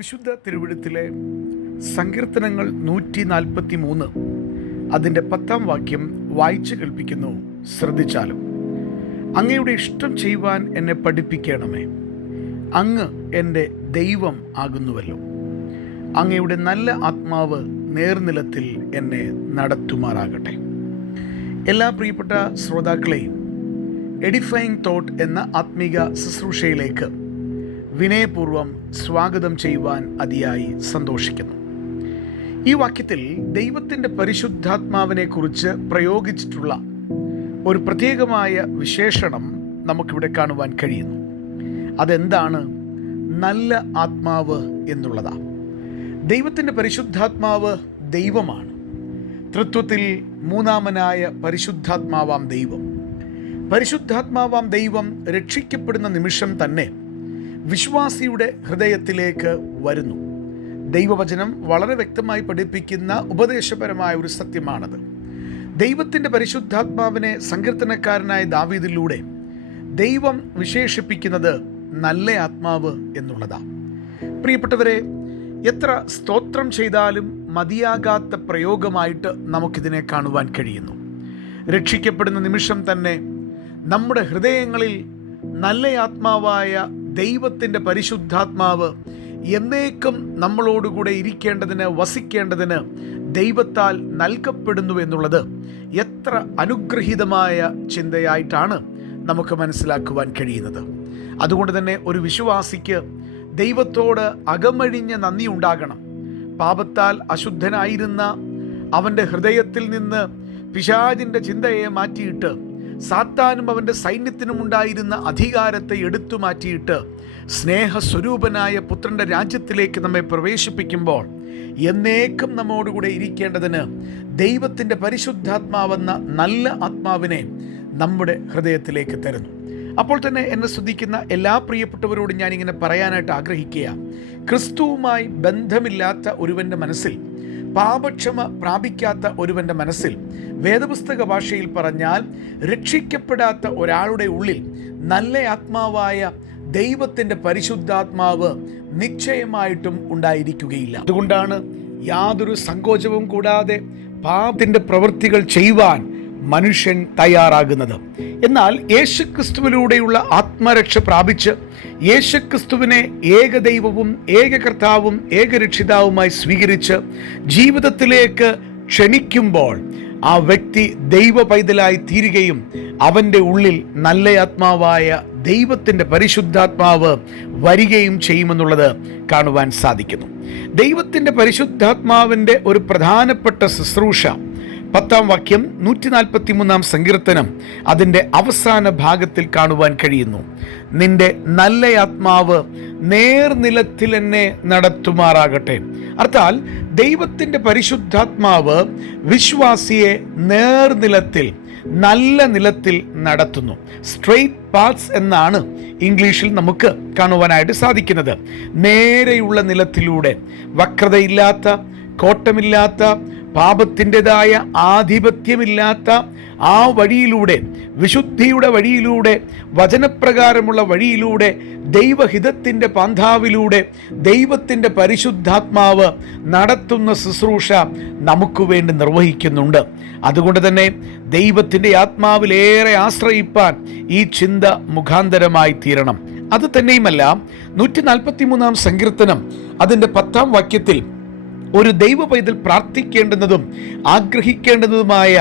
വിശുദ്ധ തിരുവെഴുത്തിലെ സങ്കീർത്തനങ്ങൾ 143 അതിൻ്റെ 10-ാം വാക്യം വായിച്ചു കേൾപ്പിക്കുന്നു. ശ്രദ്ധിച്ചാലും. അങ്ങയുടെ ഇഷ്ടം ചെയ്യുവാൻ എന്നെ പഠിപ്പിക്കണമേ. അങ്ങ് എൻ്റെ ദൈവം ആകുന്നുവല്ലോ. അങ്ങയുടെ നല്ല ആത്മാവ് നേർനിലത്തിൽ എന്നെ നടത്തുമാറാകട്ടെ. എല്ലാ പ്രിയപ്പെട്ട ശ്രോതാക്കളെയും എഡിഫൈങ് തോട്ട് എന്ന ആത്മീക ശുശ്രൂഷയിലേക്ക് വിനയപൂർവം സ്വാഗതം ചെയ്യുവാൻ അതിയായി സന്തോഷിക്കുന്നു. ഈ വാക്യത്തിൽ ദൈവത്തിൻ്റെ പരിശുദ്ധാത്മാവിനെ കുറിച്ച് പ്രയോഗിച്ചിട്ടുള്ള ഒരു പ്രത്യേകമായ വിശേഷണം നമുക്കിവിടെ കാണുവാൻ കഴിയുന്നു. അതെന്താണ്? നല്ല ആത്മാവ് എന്നുള്ളതാണ്. ദൈവത്തിൻ്റെ പരിശുദ്ധാത്മാവ് ദൈവമാണ്. തൃത്വത്തിൽ മൂന്നാമനായ പരിശുദ്ധാത്മാവാം ദൈവം. പരിശുദ്ധാത്മാവാം ദൈവം രക്ഷിക്കപ്പെടുന്ന നിമിഷം തന്നെ വിശ്വാസിയുടെ ഹൃദയത്തിലേക്ക് വരുന്നു. ദൈവവചനം വളരെ വ്യക്തമായി പഠിപ്പിക്കുന്ന ഉപദേശപരമായ ഒരു സത്യമാണത്. ദൈവത്തിൻ്റെ പരിശുദ്ധാത്മാവിനെ സങ്കീർത്തനക്കാരനായ ദാവീദിലൂടെ ദൈവം വിശേഷിപ്പിക്കുന്നത് നല്ല ആത്മാവ് എന്നുള്ളതാണ്. പ്രിയപ്പെട്ടവരെ, എത്ര സ്തോത്രം ചെയ്താലും മതിയാകാത്ത പ്രയോഗമായിട്ട് നമുക്കിതിനെ കാണുവാൻ കഴിയുന്നു. രക്ഷിക്കപ്പെടുന്ന നിമിഷം തന്നെ നമ്മുടെ ഹൃദയങ്ങളിൽ നല്ല ആത്മാവായ ദൈവത്തിൻ്റെ പരിശുദ്ധാത്മാവ് എന്നേക്കും നമ്മളോടുകൂടെ ഇരിക്കേണ്ടതിന്, വസിക്കേണ്ടതിന് ദൈവത്താൽ നൽകപ്പെടുന്നു എന്നുള്ളത് എത്ര അനുഗ്രഹീതമായ ചിന്തയായിട്ടാണ് നമുക്ക് മനസ്സിലാക്കുവാൻ കഴിയുന്നത്. അതുകൊണ്ട് തന്നെ ഒരു വിശ്വാസിക്ക് ദൈവത്തോട് അകമഴിഞ്ഞ നന്ദി ഉണ്ടാകണം. പാപത്താൽ അശുദ്ധനായിരുന്ന അവൻ്റെ ഹൃദയത്തിൽ നിന്ന് പിശാചിൻ്റെ ചിന്തയെ മാറ്റിയിട്ട് സാത്താനും അവൻ്റെ സൈന്യത്തിനും ഉണ്ടായിരുന്ന അധികാരത്തെ എടുത്തു മാറ്റിയിട്ട് സ്നേഹസ്വരൂപനായ പുത്രൻ്റെ രാജ്യത്തിലേക്ക് നമ്മെ പ്രവേശിപ്പിക്കുമ്പോൾ എന്നേക്കും നമ്മോടുകൂടെ ഇരിക്കേണ്ടതിന് ദൈവത്തിൻ്റെ പരിശുദ്ധാത്മാവെന്ന നല്ല ആത്മാവിനെ നമ്മുടെ ഹൃദയത്തിലേക്ക് തരുന്നു. അപ്പോൾ തന്നെ എന്നെ ശ്രദ്ധിക്കുന്ന എല്ലാ പ്രിയപ്പെട്ടവരോടും ഞാനിങ്ങനെ പറയാനായിട്ട് ആഗ്രഹിക്കുക, ക്രിസ്തുവുമായി ബന്ധമില്ലാത്ത ഒരുവൻ്റെ മനസ്സിൽ, പാപക്ഷമ പ്രാപിക്കാത്ത ഒരുവൻ്റെ മനസ്സിൽ, വേദപുസ്തക ഭാഷയിൽ പറഞ്ഞാൽ രക്ഷിക്കപ്പെടാത്ത ഒരാളുടെ ഉള്ളിൽ നല്ല ആത്മാവായ ദൈവത്തിൻ്റെ പരിശുദ്ധാത്മാവ് നിശ്ചയമായിട്ടും ഉണ്ടായിരിക്കുകയില്ല. അതുകൊണ്ടാണ് യാതൊരു സങ്കോചവും കൂടാതെ പാപത്തിൻ്റെ പ്രവൃത്തികൾ ചെയ്യുവാൻ മനുഷ്യൻ തയ്യാറാകുന്നത്. എന്നാൽ യേശുക്രിസ്തുവിലൂടെയുള്ള ആത്മരക്ഷ പ്രാപിച്ച് യേശുക്രിസ്തുവിനെ ഏകദൈവവും ഏകകർത്താവും ഏകരക്ഷിതാവുമായി സ്വീകരിച്ച് ജീവിതത്തിലേക്ക് ക്ഷണിക്കുമ്പോൾ ആ വ്യക്തി ദൈവ പൈതലായി തീരുകയും അവൻ്റെ ഉള്ളിൽ നല്ല ആത്മാവായ ദൈവത്തിൻ്റെ പരിശുദ്ധാത്മാവ് വരികയും ചെയ്യുമെന്നുള്ളത് കാണുവാൻ സാധിക്കുന്നു. ദൈവത്തിൻ്റെ പരിശുദ്ധാത്മാവിൻ്റെ ഒരു പ്രധാനപ്പെട്ട ശുശ്രൂഷ 10-ാം വാക്യം 143-ാം സങ്കീർത്തനം അതിൻ്റെ അവസാന ഭാഗത്തിൽ കാണുവാൻ കഴിയുന്നു. നിന്റെ നല്ല ആത്മാവ് നേർനിലത്തിൽ എന്നെ നടത്തുമാറാകട്ടെ. അർത്ഥാൽ ദൈവത്തിൻ്റെ പരിശുദ്ധാത്മാവ് വിശ്വാസിയെ നേർനിലത്തിൽ, നല്ല നിലത്തിൽ നടത്തുന്നു. സ്ട്രെയിറ്റ് പാത്സ് എന്നാണ് ഇംഗ്ലീഷിൽ നമുക്ക് കാണുവാനായിട്ട് സാധിക്കുന്നത്. നേരെയുള്ള നിലത്തിലൂടെ, വക്രതയില്ലാത്ത, കോട്ടമില്ലാത്ത, പാപത്തിൻ്റെതായ ആധിപത്യമില്ലാത്ത ആ വഴിയിലൂടെ, വിശുദ്ധിയുടെ വഴിയിലൂടെ, വചനപ്രകാരമുള്ള വഴിയിലൂടെ, ദൈവഹിതത്തിൻ്റെ പാന്താവിലൂടെ ദൈവത്തിൻ്റെ പരിശുദ്ധാത്മാവ് നടത്തുന്ന ശുശ്രൂഷ നമുക്ക് വേണ്ടി നിർവഹിക്കുന്നുണ്ട്. അതുകൊണ്ട് തന്നെ ദൈവത്തിൻ്റെ ആത്മാവിലേറെ ആശ്രയിപ്പാൻ ഈ ചിന്ത മുഖാന്തരമായി തീരണം. അത് തന്നെയുമല്ല, 143-ാം സങ്കീർത്തനം അതിൻ്റെ 10-ാം വാക്യത്തിൽ ഒരു ദൈവ പൈതൽ പ്രാർത്ഥിക്കേണ്ടുന്നതും ആഗ്രഹിക്കേണ്ടുന്നതുമായ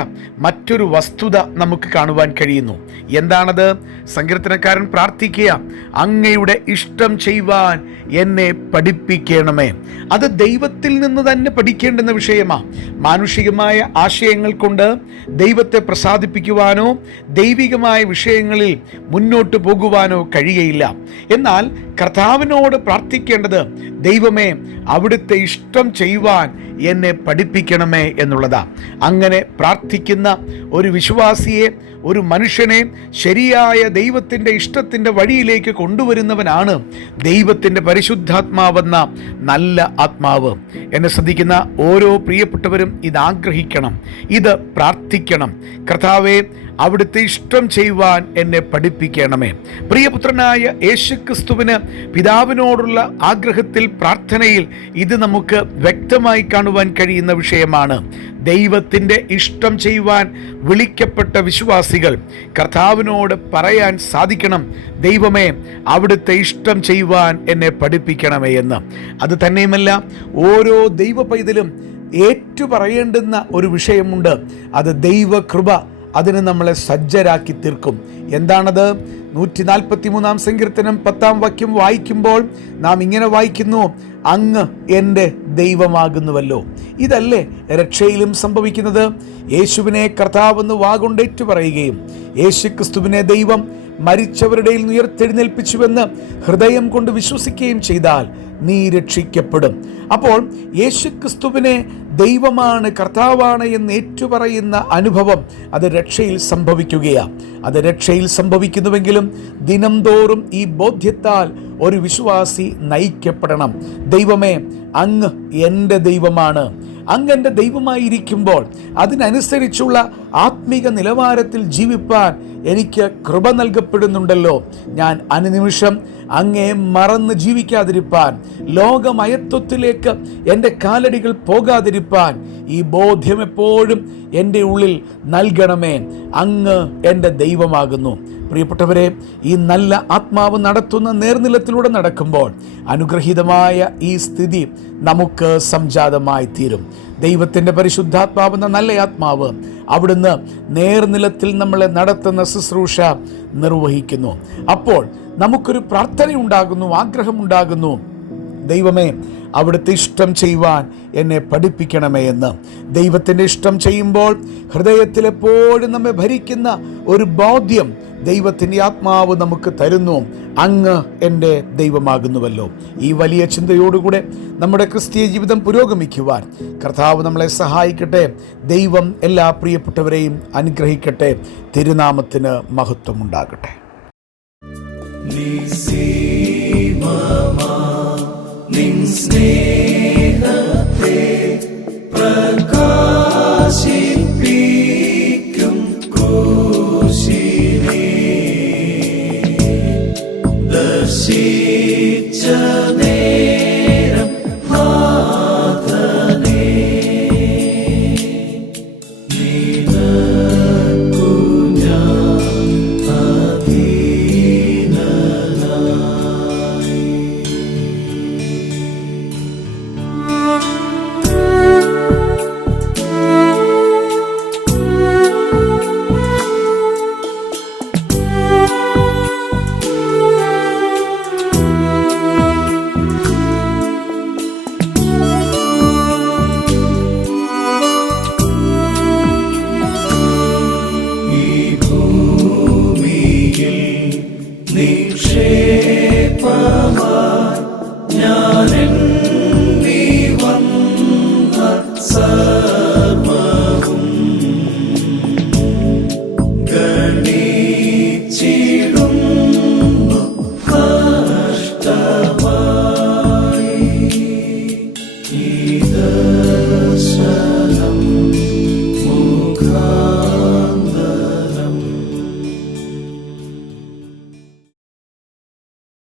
മറ്റൊരു വസ്തുത നമുക്ക് കാണുവാൻ കഴിയുന്നു. എന്താണത്? സങ്കീർത്തനക്കാരൻ പ്രാർത്ഥിക്കുക, അങ്ങയുടെ ഇഷ്ടം ചെയ്യുവാൻ എന്നെ പഠിപ്പിക്കണമേ. അത് ദൈവത്തിൽ നിന്ന് തന്നെ പഠിക്കേണ്ടുന്ന വിഷയമാണ്. മാനുഷികമായ ആശയങ്ങൾ കൊണ്ട് ദൈവത്തെ പ്രസാദിപ്പിക്കുവാനോ ദൈവികമായ വിഷയങ്ങളിൽ മുന്നോട്ട് പോകുവാനോ കഴിയുകയില്ല. എന്നാൽ കർത്താവിനോട് പ്രാർത്ഥിക്കേണ്ടത്, ദൈവമേ, അവിടുത്തെ ഇഷ്ടം ചെയ്യുവാൻ എന്നെ പഠിപ്പിക്കണമേ എന്നുള്ളതാ. അങ്ങനെ പ്രാർത്ഥിക്കുന്ന ഒരു വിശ്വാസിയെ, ഒരു മനുഷ്യനെ ശരിയായ ദൈവത്തിൻ്റെ ഇഷ്ടത്തിൻ്റെ വഴിയിലേക്ക് കൊണ്ടുവരുന്നവനാണ് ദൈവത്തിൻ്റെ പരിശുദ്ധാത്മാവെന്ന നല്ല ആത്മാവ്. എന്നെ ശ്രദ്ധിക്കുന്ന ഓരോ പ്രിയപ്പെട്ടവരും ഇത് ആഗ്രഹിക്കണം, ഇത് പ്രാർത്ഥിക്കണം. കർത്താവേ, അവിടുത്തെ ഇഷ്ടം ചെയ്യുവാൻ എന്നെ പഠിപ്പിക്കണമേ. പ്രിയപുത്രനായ യേശുക്രിസ്തുവിന് പിതാവിനോടുള്ള ആഗ്രഹത്തിൽ, പ്രാർത്ഥനയിൽ ഇത് നമുക്ക് വ്യക്തമായി കാണുവാൻ കഴിയുന്ന വിഷയമാണ്. ദൈവത്തിൻ്റെ ഇഷ്ടം ചെയ്യുവാൻ വിളിക്കപ്പെട്ട വിശ്വാസികൾ കർത്താവിനോട് പറയാൻ സാധിക്കണം, ദൈവമേ, അവിടുത്തെ ഇഷ്ടം ചെയ്യുവാൻ എന്നെ പഠിപ്പിക്കണമേ എന്ന്. അത് തന്നെയുമല്ല, ഓരോ ദൈവ പൈതലും ഏറ്റുപറയേണ്ടുന്ന ഒരു വിഷയമുണ്ട്. അത് ദൈവകൃപ അതിന് നമ്മളെ സജ്ജരാക്കി തീർക്കും. എന്താണത്? 143-ാം സങ്കീർത്തനം 10-ാം വാക്യം വായിക്കുമ്പോൾ നാം ഇങ്ങനെ വായിക്കുന്നു, അങ്ങ് എൻ്റെ ദൈവമാകുന്നുവല്ലോ. ഇതല്ലേ രക്ഷയിലും സംഭവിക്കുന്നത്? യേശുവിനെ കർത്താവെന്ന് വാഗൊണ്ടേറ്റു പറയുകയും യേശുക്രിസ്തുവിനെ ദൈവം മരിച്ചവരുടെ ഉയർത്തെഴുന്നേൽപ്പിച്ചുവെന്ന് ഹൃദയം കൊണ്ട് വിശ്വസിക്കുകയും ചെയ്താൽ നീ രക്ഷിക്കപ്പെടും. അപ്പോൾ യേശുക്രിസ്തുവിനെ ദൈവമാണ്, കർത്താവാണ് എന്ന് ഏറ്റുപറയുന്ന അനുഭവം അത് രക്ഷയിൽ സംഭവിക്കുകയാണ്. അത് രക്ഷയിൽ സംഭവിക്കുന്നുവെങ്കിലും ദിനം തോറും ഈ ബോധ്യത്താൽ ഒരു വിശ്വാസി നയിക്കപ്പെടണം. ദൈവമേ, അങ്ങ് എൻ്റെ ദൈവമാണ്. അങ്ങ് എൻ്റെ ദൈവമായിരിക്കുമ്പോൾ അതിനനുസരിച്ചുള്ള ആത്മീക നിലവാരത്തിൽ ജീവിപ്പാൻ എനിക്ക് കൃപ നൽകപ്പെടുന്നുണ്ടല്ലോ. ഞാൻ അനുനിമിഷം അങ്ങേ മറന്ന് ജീവിക്കാതിരിപ്പാൻ, ലോകമയത്വത്തിലേക്ക് എൻ്റെ കാലടികൾ പോകാതിരിപ്പാൻ ഈ ബോധ്യം എപ്പോഴും എൻ്റെ ഉള്ളിൽ നൽകണമേ. അങ്ങ് എൻ്റെ ദൈവമാകുന്നു. പ്രിയപ്പെട്ടവരെ, ഈ നല്ല ആത്മാവ് നടത്തുന്ന നേർനിലത്തിലൂടെ നടക്കുമ്പോൾ അനുഗ്രഹീതമായ ഈ സ്ഥിതി നമുക്ക് സംജാതമായി തീരും. ദൈവത്തിൻ്റെ പരിശുദ്ധാത്മാവെന്ന നല്ല ആത്മാവ് അവിടുന്ന് നേർനിലത്തിൽ നമ്മളെ നടത്തുന്ന ശുശ്രൂഷ നിർവഹിക്കുന്നു. അപ്പോൾ നമുക്കൊരു പ്രാർത്ഥനയുണ്ടാകുന്നു, ആഗ്രഹമുണ്ടാകുന്നു, ദൈവമേ, അവിടുത്തെ ഇഷ്ടം ചെയ്യുവാൻ എന്നെ പഠിപ്പിക്കണമേ എന്ന്. ദൈവത്തിൻ്റെ ഇഷ്ടം ചെയ്യുമ്പോൾ ഹൃദയത്തിൽ എപ്പോഴും നമ്മെ ഭരിക്കുന്ന ഒരു ബോധ്യം ദൈവത്തിൻ്റെ ആത്മാവ് നമുക്ക് തരുന്നു, അങ്ങ് എൻ്റെ ദൈവമാകുന്നുവല്ലോ. ഈ വലിയ ചിന്തയോടുകൂടെ നമ്മുടെ ക്രിസ്തീയ ജീവിതം പുരോഗമിക്കുവാൻ കർത്താവ് നമ്മളെ സഹായിക്കട്ടെ. ദൈവം എല്ലാ പ്രിയപ്പെട്ടവരെയും അനുഗ്രഹിക്കട്ടെ. തിരുനാമത്തിന് മഹത്വമുണ്ടാകട്ടെ. നിൻ സ്നേഹം